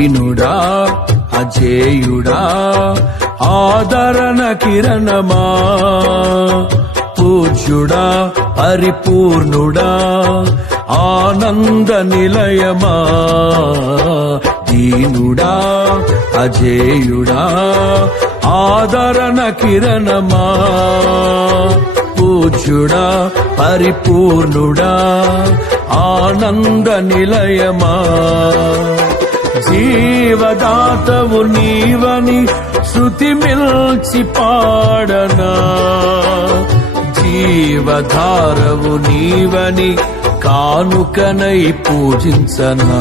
దీనుడా అజేయుడా ఆదరణ కిరణమా పూజ్యుడా పరిపూర్ణుడా ఆనంద నిలయమా దీనుడా అజేయుడా ఆదరణ కిరణమా పూజ్యుడా పరిపూర్ణుడా ఆనంద నిలయమా జీవదాతవు నీవని శృతి మిల్చి పాడనా జీవధారవు నీవని కానుకనై పూజించనా